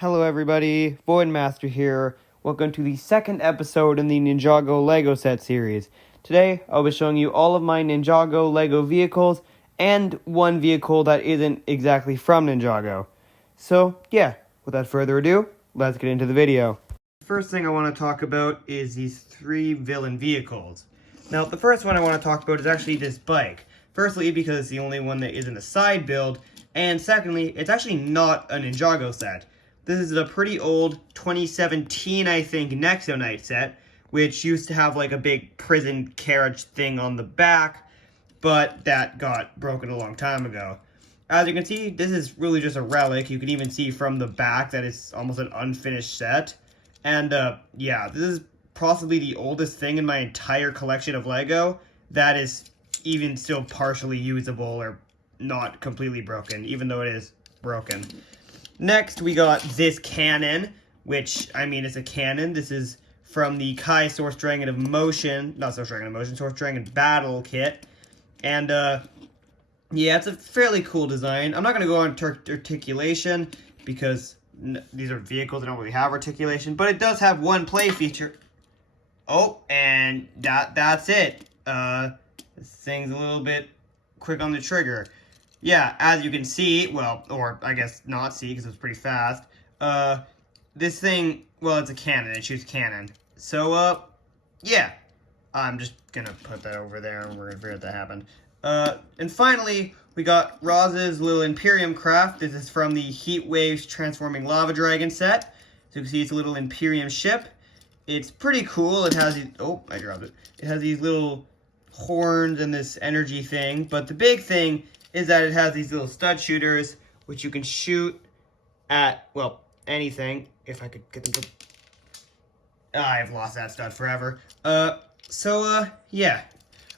Hello everybody, Voidmaster here. Welcome to the second episode in the Ninjago LEGO set series. Today, I'll be showing you all of my Ninjago LEGO vehicles and one vehicle that isn't exactly from Ninjago. So, yeah, without further ado, let's get into the video. The first thing I want to talk about is these three villain vehicles. Now, the first one I want to talk about is actually this bike. Firstly, because it's the only one that isn't a side build, and secondly, it's actually not a Ninjago set. This is a pretty old 2017, I think, Nexo Knight set, which used to have like a big prison carriage thing on the back, but that got broken a long time ago. As you can see, this is really just a relic. You can even see from the back that it's almost an unfinished set. And yeah, this is possibly the oldest thing in my entire collection of LEGO that is even still partially usable or not completely broken, even though it is broken. Next, we got this cannon, which, I mean, it's a cannon. This is from the Kai Source Dragon of Motion, not Source Dragon of Motion, Source Dragon Battle kit. And, yeah, it's a fairly cool design. I'm not going to go on articulation because these are vehicles that don't really have articulation, but it does have one play feature. Oh, and that's it. This thing's a little bit quick on the trigger. Yeah, as you can see, well, or I guess not see because it's pretty fast, this thing, well, it's a cannon. It shoots cannon. So, yeah, I'm just going to put that over there and we're going to figure out that happened. And finally, we got Roz's little Imperium craft. This is from the Heat Waves Transforming Lava Dragon set. So you can see it's a little Imperium ship. It's pretty cool. It has these, oh, I dropped it. It has these little horns and this energy thing, but the big thing is that it has these little stud shooters, which you can shoot at, well, anything. If I could get them to... I've lost that stud forever. Yeah.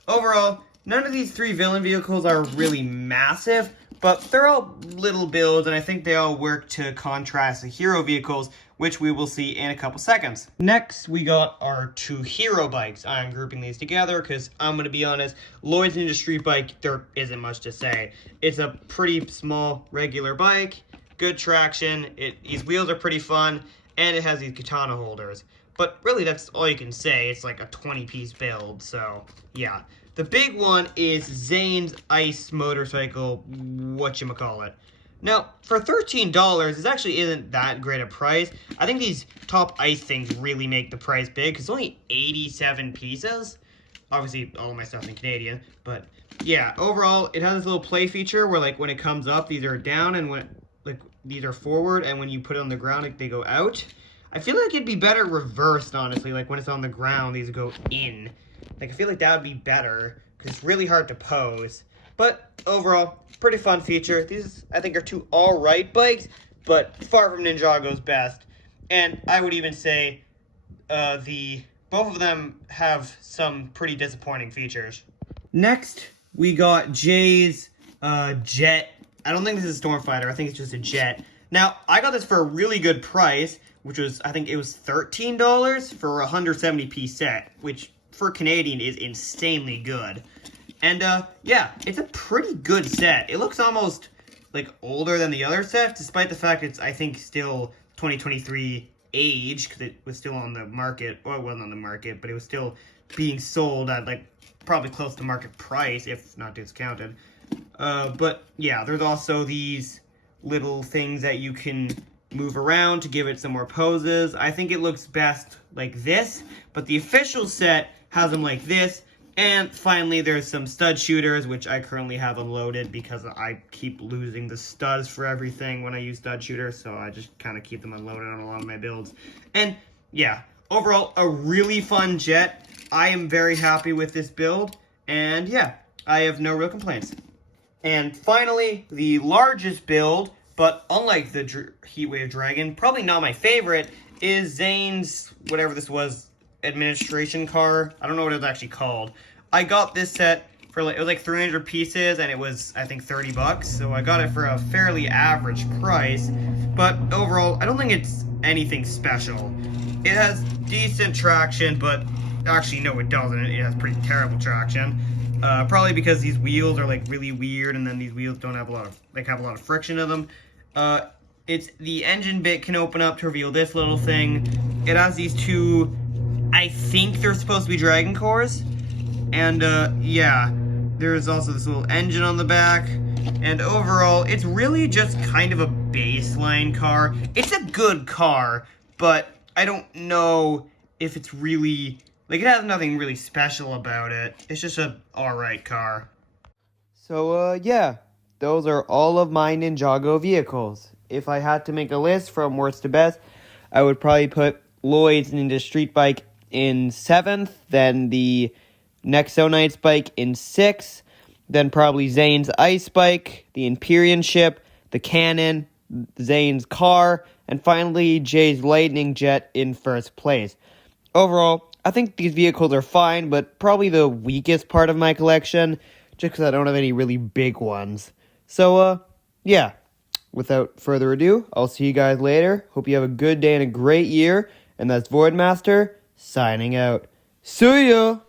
Overall, none of these three villain vehicles are really massive, but they're all little builds, and I think they all work to contrast the hero vehicles, which we will see in a couple seconds. Next, we got our two hero bikes. I'm grouping these together because I'm going to be honest, Lloyd's Ninja Street Bike, there isn't much to say. It's a pretty small, regular bike, good traction, these wheels are pretty fun, and it has these katana holders. But really, that's all you can say. It's like a 20-piece build, so yeah. The big one is Zane's Ice Motorcycle, whatchamacallit. Now, for $13, this actually isn't that great a price. I think these top ice things really make the price big, because it's only 87 pieces. Obviously, all of my stuff in Canadian, but yeah, overall, it has this little play feature where, like, when it comes up, these are down, and when, like, these are forward, and when you put it on the ground, like, they go out. I feel like it'd be better reversed, honestly, like, when it's on the ground, these go in. Like, I feel like that would be better, because it's really hard to pose. But overall, pretty fun feature. These, I think, are two alright bikes, but far from Ninjago's best. And I would even say both of them have some pretty disappointing features. Next, we got Jay's jet. I don't think this is a Stormfighter. I think it's just a jet. Now, I got this for a really good price, which was, I think it was $13 for a 170-piece set, which for Canadian is insanely good. And, yeah, it's a pretty good set. It looks almost, like, older than the other sets, despite the fact it's, I think, still 2023 age, because it was still on the market. Well, it wasn't on the market, but it was still being sold at, like, probably close to market price, if not discounted. But, yeah, there's also these little things that you can move around to give it some more poses. I think it looks best like this, but the official set has them like this. And finally, there's some stud shooters, which I currently have unloaded because I keep losing the studs for everything when I use stud shooters, so I just kind of keep them unloaded on a lot of my builds. And yeah, overall, a really fun jet. I am very happy with this build, and yeah, I have no real complaints. And finally, the largest build, but unlike the Heatwave Dragon, probably not my favorite, is Zane's, whatever this was, administration car. I don't know what it was actually called. I got this set for like, it was like 300 pieces and it was, I think, $30. So I got it for a fairly average price, but overall, I don't think it's anything special. It has decent traction, but actually, no, it doesn't. It has pretty terrible traction. Probably because these wheels are like really weird, and then these wheels don't have a lot of, like, have a lot of friction in them. It's the engine bit can open up to reveal this little thing. It has these two, I think they're supposed to be Dragon cores. And yeah, there's also this little engine on the back. And overall, it's really just kind of a baseline car. It's a good car, but I don't know if it's really, like, it has nothing really special about it. It's just a alright car. So, yeah, those are all of my Ninjago vehicles. If I had to make a list from worst to best, I would probably put Lloyd's Ninja Street Bike in 7th, then the Nexo Knight's bike in 6th, then probably Zane's Ice Bike, the Empyrean Ship, the Cannon, Zane's car, and finally Jay's Lightning Jet in 1st place. Overall, I think these vehicles are fine, but probably the weakest part of my collection, just because I don't have any really big ones. So, yeah. Without further ado, I'll see you guys later. Hope you have a good day and a great year. And that's Voidmaster, signing out. See ya!